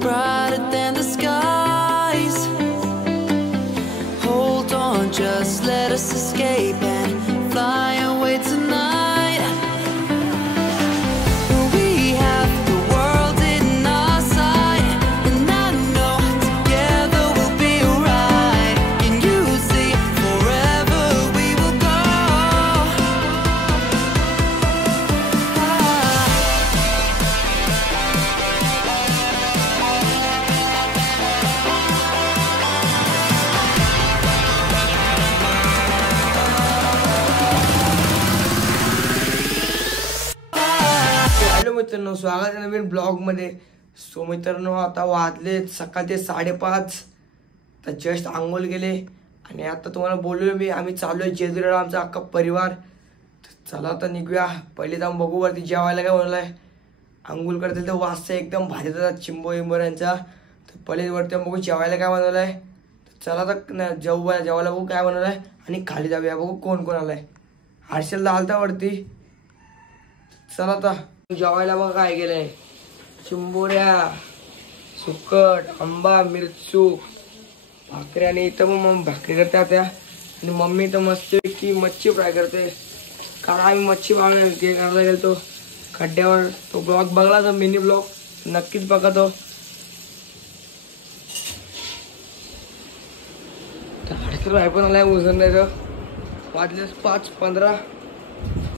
brighter than the skies. Hold on, just let us escape and fly away tonight. We have the world in our sight, and I know together we'll be alright. Can you see forever we will go? Hello मित्रांनो, स्वागत आहे नवीन blog मध्ये. So मित्रांनो, आता वाजले सकाळचे 5:30. तर just आंघोळ गेले आणि आता तुम्हाला बोललो मी, आम्ही चाललोय जेजुरीला, आमचा अख्खा परिवार. चला आता निघूया. पहिले जाऊन बघू वरती जेवायला काय बनवलंय. आंघोळ करतील तर वाजता एकदम भारी जातात चिंबो यांचा. तर पहिले वरती बघू जेवायला काय बनवलंय. चला आता जेवायला बघू काय बनवलंय आणि खाली जाऊया बघू कोण कोण आलाय. हर्षल आलता वरती. चला आता जेवायला बघा काय गेलंय. चिंबोऱ्या, सुकट, आंबा, मिरचू, भाकरी. आणि इथं मग भाकरी करते आता. आणि मम्मी तर मस्त की मच्छी फ्राय करते. कारण आम्ही मच्छी करायला गेलतो खड्ड्यावर. तो ब्लॉग बघला तर मिनी ब्लॉग नक्कीच बघा तो. हडसर पण आलाय उजन द्यायचं. वाजले 5:15.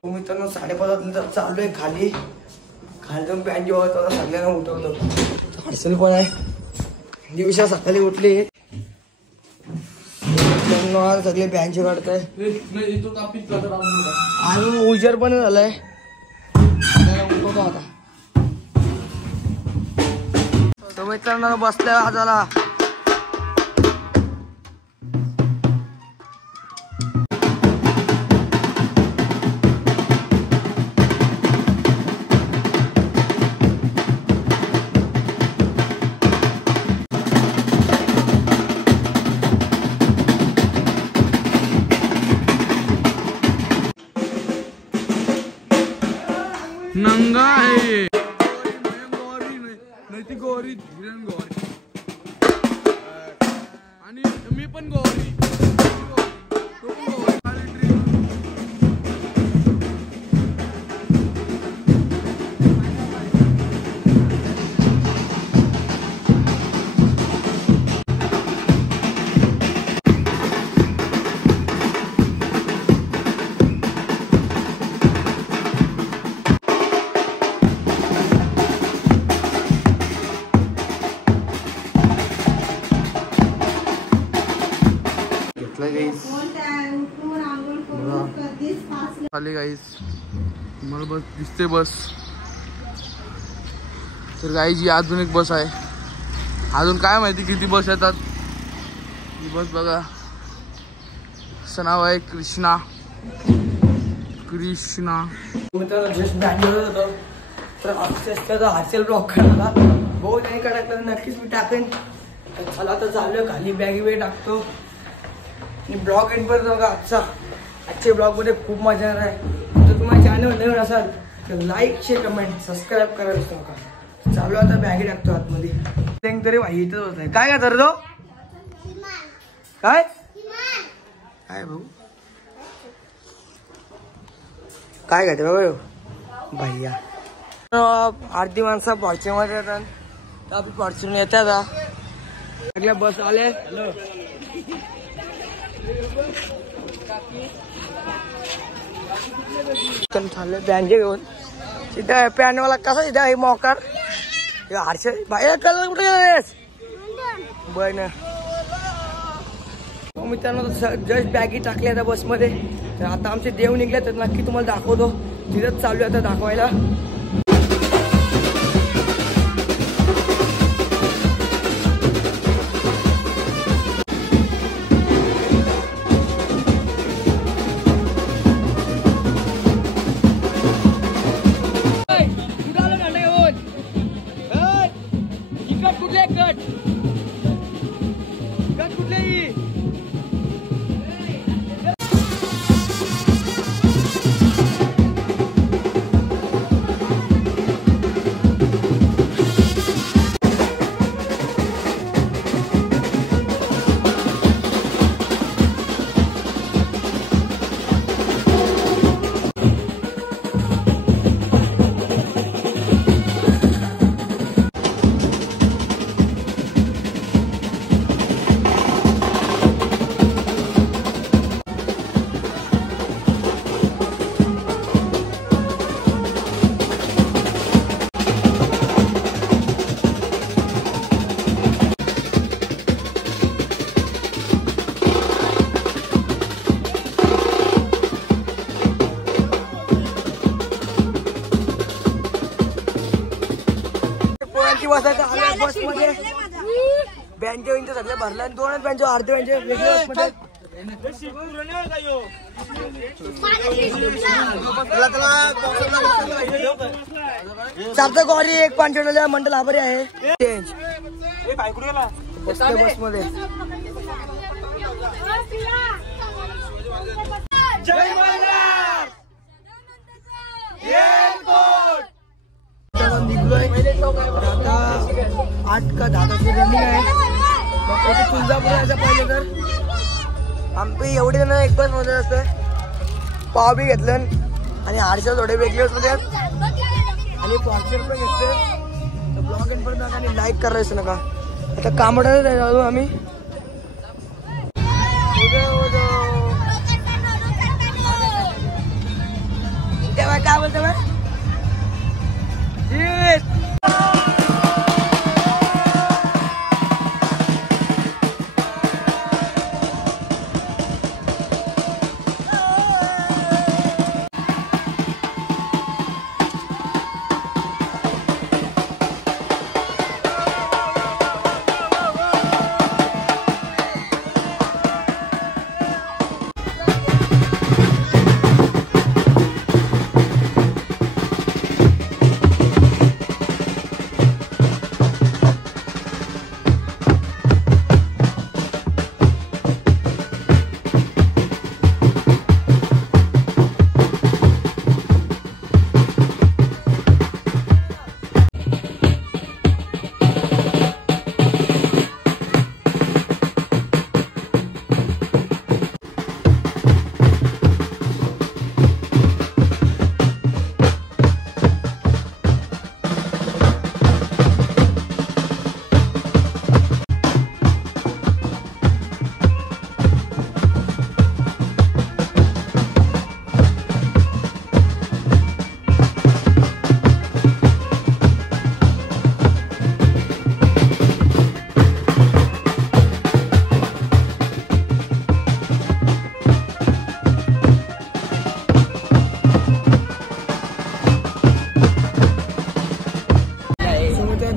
मित्रांनो 5:30 वाजले तर चालू आहे खाली जाऊन पॅन जेव्हा सगळ्यांना उठवतो. हर्षल पण आहे. दिवसा सकाळी उठले सगळे पॅनचे काढताय. आणि उजेड पण झालाय. उठवतो आता. तर मित्रांनो बसलाय आजाला. नंगा है नाही ती गोरी हिरण गोरी आणि मी पण गोरी. आले गाईस, मला बस दिसते बस. तर गाईस ही अजून एक बस आहे. अजून काय माहिती किती बस येतात. ही बस बघा, असं नाव आहे कृष्णा. मित्रांनो जस्ट बँगलोर होतो. तर हर्षल ब्लॉग करायला भाऊ त्यांनी टाकला तर नक्कीच मी टाकेन. तर चला तर चालू खाली बॅगी टाकतो आणि ब्लॉग एंड पर्यंत बघा. आजच्या ब्लॉग मध्ये खूप मजा येणार आहे. तर तुम्हाला चॅनल नवीन असाल तर लाईक शेअर कमेंट सबस्क्राईब करायला विसरू नका. चालू आता बॅगी टाकतो आतमध्ये. तरी भाई इथंच होत आहे. काय तर तो काय काय भाऊ काय खाते बाबा भैया. अर्धी माणसं फॉर्च्युनर येतात. तर आपली फॉर्च्युनर येतात. बस आले. चालले बँजे घेऊन. तिथं पॅनवाला कसा तिथं आहे मोकार. हर्षल बाहेर कलर कुठे गेलेस बर ना. मित्रांनो जस्ट बॅगी टाकल्या आता बसमध्ये. तर आता आमचे देव निघले तर नक्की तुम्हाला दाखवतो. तिथंच चालू आहे आता दाखवायला. आता आल्या बस मध्ये बँके विंचे सगळे भरले आणि 2च बँचे अर्धे बँचे वेगळ्या बस मध्ये. चारचा गौरी एक पांचवडा मंडल आभारी आहे. चेंज बस मध्ये निघलोय आता 8 का 10 तास रनिंग आहे. तुळजापूर यायचं पहिले तर आम्ही एवढे जण एक बस मध्ये असतं. पाव बी घेतलं आणि आरशा थोडे वेगळे मध्ये आणि फॉर्च्युनर पण घेतले. तर ब्लॉग एंड पण नका आणि लाईक करायचं नका. आता कामडाने जाऊ आम्ही. तेव्हा काय बोलतो बा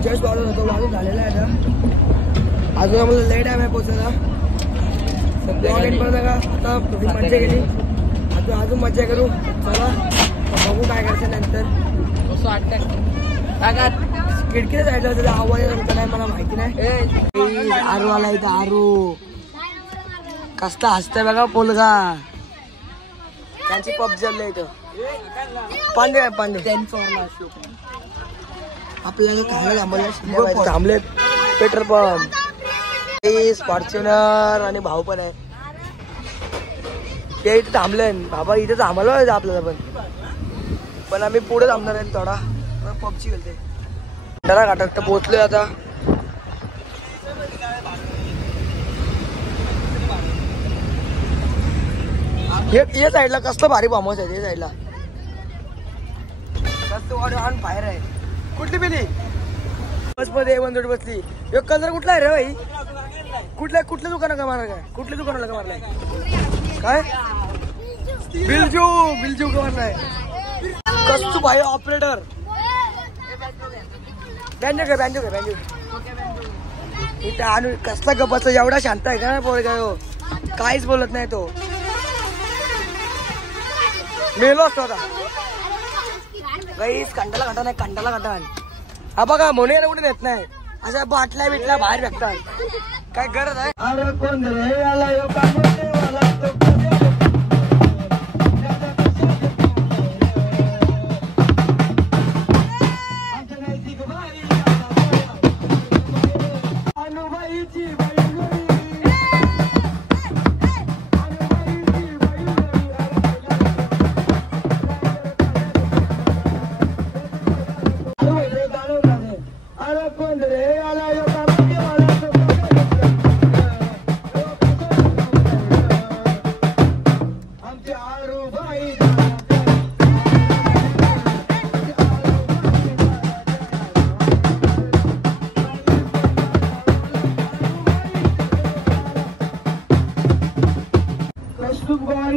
जस्ट वाढून झालेला आहे आता. अजून आम्हाला लेट आहे पोचायला. ब्लॉग एंड पण बघा. आता थोडी मजा केली अजून मजा करू. चला बघू काय करायचं नंतर. खिडकीला जायचं त्याचा आवाज येतो नाही मला माहिती नाही. आरू आला इथं आरू कसला हसतंय बघा पोलगा. त्यांची पब चाललंय इथं. पांडे आपल्याला खायला थांबलेत पेट्रोल पंप. फॉर्च्युनर आणि भाऊ पण आहे ते इथे थांबले. बाबा इथे थांबायला आपल्याला पण आम्ही पुढे थांबणार आहे थोडा. पबजी खेळते भंडारा घाटात तर पोहोचलोय आता. या साईडला कसलं भारी फार्म हाऊस आहे. या साईडला ऑन फायर आहे. कुठली पिली बस मध्ये जोडी बसली. कलर कुठला आहे रे भाई. कुठल्या दुकानात का मारला काय. कुठल्या दुकानाला का मारलाय काय. बिलजू का मारलाय. कस्तू भाई ऑपरेटर. बँजो इथं आणून कसला गप्पा एवढा शांत आहे का पोर काय. काहीच बोलत नाही तो. मेलो असतो आता गाईस. कंटाला घाटा नाही कंटाला घाटा. हा बघा म्हणून कुठे नेत नाही. अशा बाटल्या बिटल्या बाहेर भेटतात. काय गरज आहे.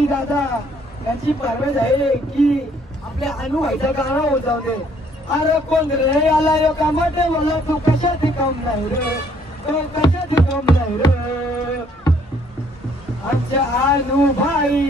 दादा यांची परवानगी आहे की आपल्या अनु व्हायचा गाणं होत जाऊ दे. अरे कोण रे आला यो कामाटे मला तू कशाची काम नाही रे तू कशाची काम नाही रे आमच्या आलू भाई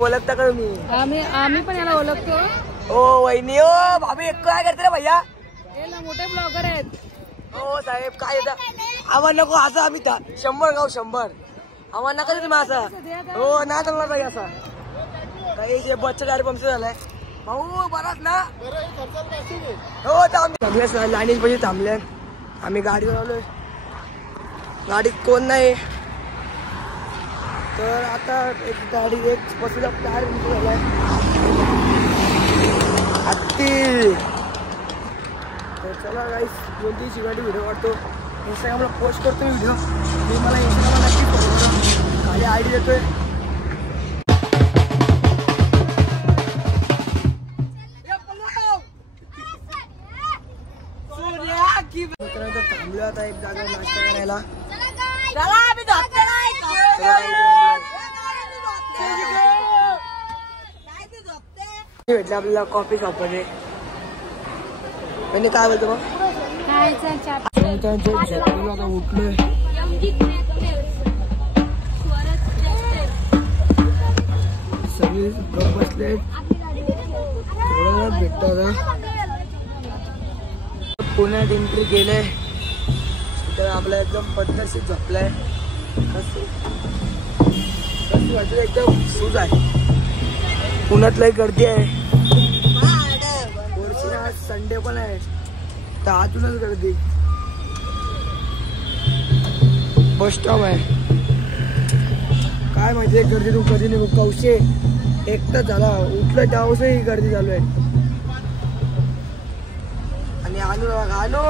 ओळखता का तुम्ही? आम्ही पण याला ओळखतो. ओ वहिनी ओ भाभी काय करते रे भैया? मोठे ब्लॉगर आहेत. हो साहेब काय येतं आम्हाला नको असं आम्ही 100 गाव 100 आम्हाला नका तुम्ही असं. हो नाही चालणार काही असा काही बच्चा गाडी पंक्चर झालाय भाऊ बराच ना. हो सगळ्या लाईनीत पैसे थांबले आम्ही गाडीवर आलोय गाडीत कोण नाही तर आता एक गाडी एक बसूला टायर झालाय हत्ती. तर चला गाईस 2-3 गाडी व्हिडिओ काढतो इंस्टाग्रामला पोस्ट करतो व्हिडिओ मी मला इंस्टाग्रामला नक्की फॉलो करा खाली आयडी देतोय. थांबलो आता एक जागा नाश्ता करायला भेटले आपल्याला कॉफी शॉप मध्ये. म्हणजे काय बोलतो मग आता उठलोय सगळे गप बसले भेटतो आता पुण्यात एंट्री केलंय तर आपला एकदम पद्धतशीर झोपलाय कशी वाटलं एकदम सूज आहे. पुण्यात लय गर्दी आहे वर्षी आज संडे पण आहे तर आतूनच गर्दी. बस स्टॉप आहे काय माहिती गर्दी तू कधी निघू कौशे एकटाच झाला उठलं त्यावेळेसही गर्दी चालू आहे. आणि आलू बघा आलू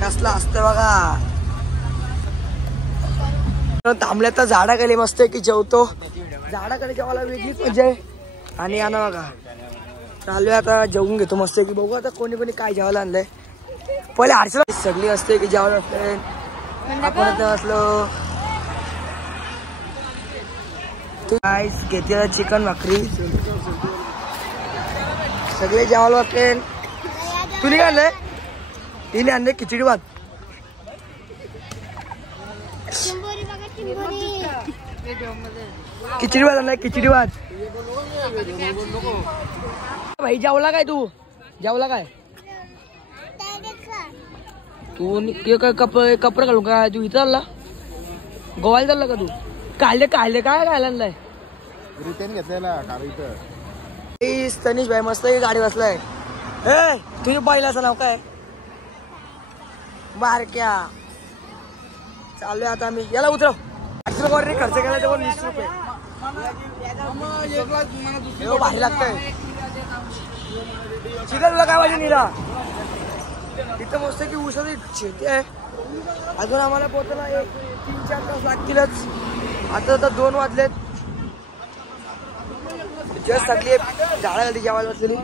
कसला असतं बघा थांबल्या तर झाडाखाली मस्त की जेवतो झाडाखाली जेवायला वेगळीच मजा आहे. आणि आणा बघा चालू आता जेवून घेतो मस्त की बघू आता कोणी कोणी काय जेवायला आणलंय. पहिले हर्षला सगळी असते की जेवायला असते आपण असलो घेतलेला चिकन भाकरी सगळे जेवायला वाटते. तुने काय आणलंय? तिने आणले खिचडी भात खिचडी भात आणलाय खिचडी भात. भाई जेवला काय तू जेवला काय तू काय कपडे घालून काय तू इथं चालला गोवाला चालला का तू? काढले काढले काय काय आणलाय तनिष भाई मस्त गाडी बसलाय. ए तुझ्या बैलाचं नाव काय? बारक्या. चाललोय आता आम्ही याला उतरव खर्च केला तेव्हा 20 रुपये भारी लागतंय. चिकन तुला काय पाहिजे निरा इथं मस्त की ऊसाची शेती आहे. अजून आम्हाला पोहोचायला 3-4 तास लागतीलच. आता 2 वाजलेत जस्ट सगळी झाडाखाली जेवायला बसलेली.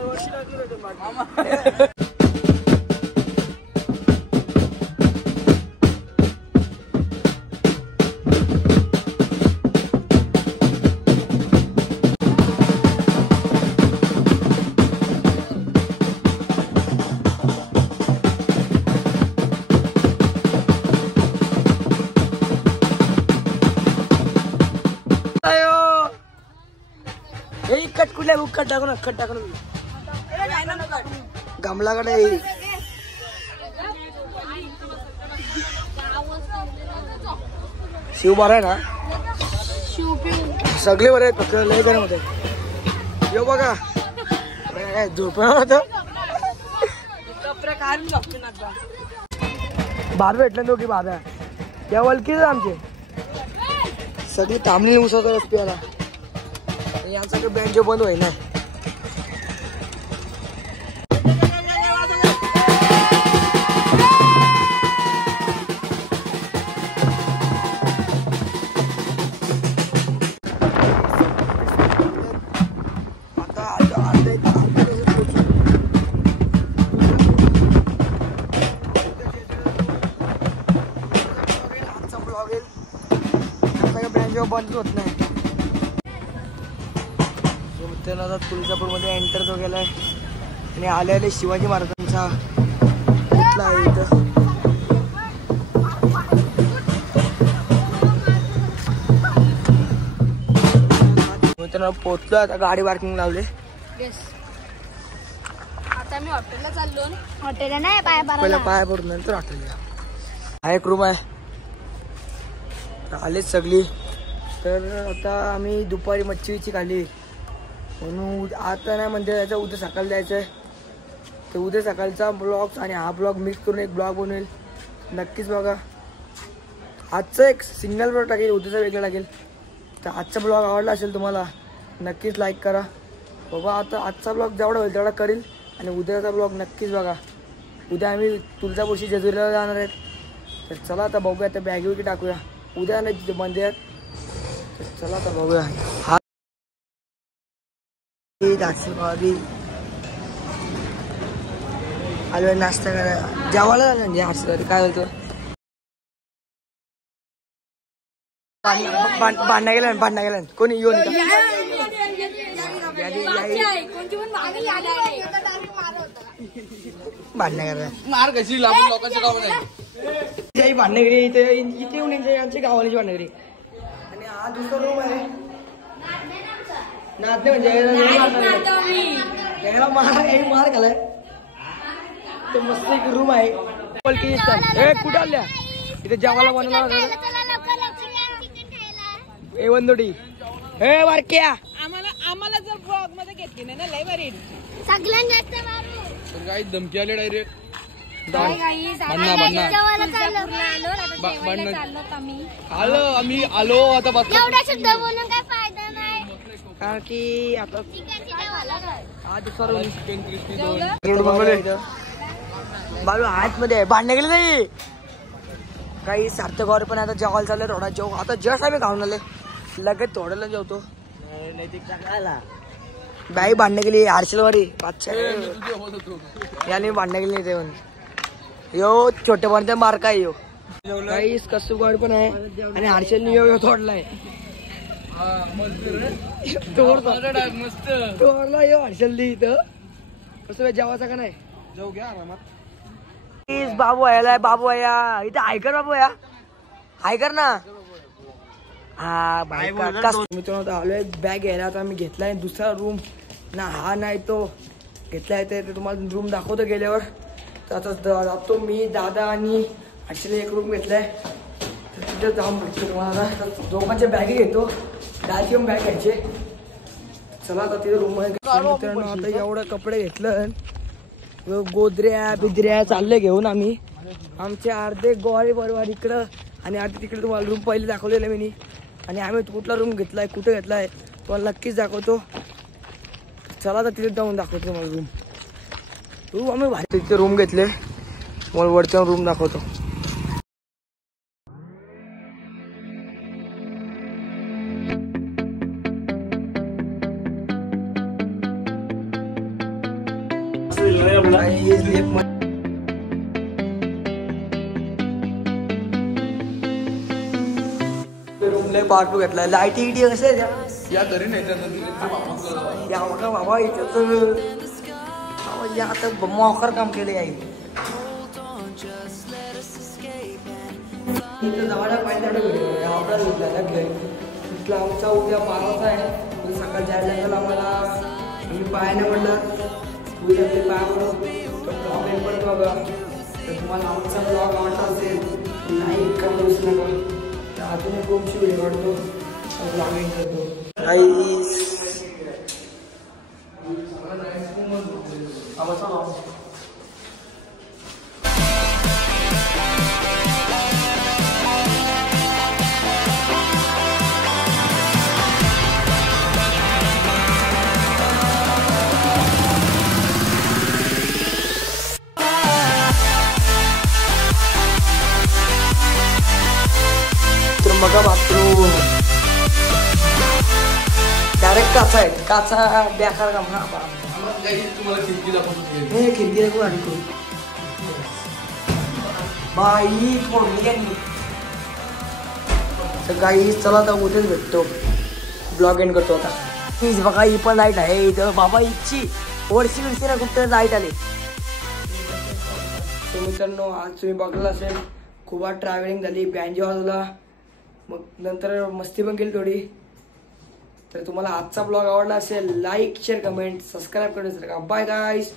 कट कुठल्या कट टाकून गमलाकडे शिव बरा आहे ना सगळे बरे आहेत फक्त लय गरम होते. येऊ बघा काय झोप बाबा भेटले दोघी बाब्या त्या वलकीच आमचे सगळी थांबलेली उसळत असते याला यांचा बँड बंद होई ना. बंद होत नाही. मित्रांनो तुळजापूर मध्ये एंटर तो गेलाय आणि आले शिवाजी महाराजांचा पुतळा आहे इथं. मित्रांनो पोहोचलो आता गाडी पार्किंग लावले. आता मी हॉटेलला चाललो. हॉटेलला नाही पहिला पाया पडून नंतर हॉटेलला. हा एक रूम आहे. आलेच सगळी. तर आता आम्ही दुपारी मच्छी खाल्ली म्हणून आता नाही म्हणजे याचा उद्या सकाळी जायचं आहे. तर उद्या सकाळचा ब्लॉग आणि हा ब्लॉग मिक्स करून एक ब्लॉग बनवेल. नक्कीच बघा. आजचा एक सिंगल ब्लॉग टाकेल, उद्याचा वेगळा टाकेल. तर आजचा ब्लॉग आवडला असेल तुम्हाला नक्कीच लाईक करा. बघा आता आजचा ब्लॉग जेवढा होईल तेवढा करील आणि उद्याचा ब्लॉग नक्कीच बघा. उद्या आम्ही तुळजापूरशी जेजुरीला जाणार आहेत. तर चला आता बघूया. आता बॅगी वगैरे टाकूया. उद्या नाही तिथे बंद आहेत. तर चला आता बघूया. हा आलो नाश्ता करा जेवायला झालं म्हणजे हर्षवाडी काय होतं. भांडणा गेला कोणी येऊन भांडणं करा मार कशी लागून लोकांच्या गावाला भांडणं गेली इथे येऊन यांची गावाची भांडणं गेली. आणि हा दुसरा रूम आहे. नाते म्हणजे मार घालाय. तर मस्त एक रूम आहे. कुठं आल्या इथे जेवायला बनवला वंदोडी. हे वारक्या आम्हाला जर ब्लॉग मध्ये घेतली नाही ना लय भारी. काही धमकी आले डायरेक्ट. आलो आम्ही आलो आता कारण की आता हा दुसरा बाबू आत मध्ये भांडणे गेले नाही काही. सार्थकवर पण आता जेवायला चाललंय. थोडा जेव आता जस्ट आम्ही खाऊन आले. लगेच थोड्याला जेवतो. बाई भांडणे गेली हर्षलवारी याने भांडणे गेली नाही तेव्हा. यो छोटे पण मार्क आहे. यो काही कसुगाड पण आहे आणि हर्षलने यो तोडलाय. तोडला यो हर्षलनी इथं. कसं जेवायचा का नाही जाऊ घ्या आरामात. बाबू यायलाय. बाबू या इथे हायकर. बाबू या हायकर ना. हा मित्रांनो आलोय बॅग घ्यायला. आता आम्ही घेतलाय दुसरा रूम ना. हा नाही तो घेतलाय. ते तुम्हाला रूम दाखवतो गेल्यावर. तर आता जातो मी दादा आणि हर्षलने एक रूम घेतलाय. तर तिथे जाऊन भेटतो तुम्हाला. दोघांच्या बॅगे घेतो. दादाची पण बॅग घ्यायचे. चला आता तिथे रूम आहे. मित्रांनो आता एवढं कपडे घेतलं. गोदऱ्या बिद्र्या चालले घेऊन आम्ही. आमचे अर्धे गोळे बरोबर इकडं आणि अर्धे तिकडे. तुम्हाला रूम पहिले दाखवलेलं मी. आणि आम्ही कुठला रूम घेतलाय कुठे घेतलाय तुम्हाला नक्कीच दाखवतो. चला तर तिथे जाऊन दाखवतो तुम्हाला रूम. आम्ही भारी तिथे रूम घेतले. तुम्हाला वरच्या रूम दाखवतो. रूमला पार्टू घेतलाय. लाईट इटी कसे या घरी नाही या बघा बाबा इथं आता मोकर काम केले आहे. इथं जवळ पाहिजे आपला तिथला आमचा उद्या 12 आहे. सकाळ जायला लागेल आम्हाला. मी पायाने म्हणलं उद्या ते पाय पडून पण बघा. तर तुम्हाला आमचा ब्लॉग आवडला असेल लाईक करा विसरू नका. अजून एक रूमची व्हिडिओ काढतो ब्लॉगिंग करतो. काचा बेकार काम ना तुम्हाला खिडकी दाखवतो. हे खिडकी नको आणि करू बाई फोडली त्यांनी. तर काही चला तर उद्याच भेटतो. ब्लॉग एंड करतो आता. प्लीज बघा ही पण लाईट आहे इथं बाबा इच्छी वर्षी विरशी ना खूप लाईट आली. तर मित्रांनो आज तुम्ही बघलं असेल खूप ट्रॅव्हलिंग झाली बँजी वाजवला मग नंतर मस्ती पण केली थोडी. तर तुम्हाला आजचा ब्लॉग आवडला असेल लाईक शेअर कमेंट सबस्क्राईब करून बाय गाईज.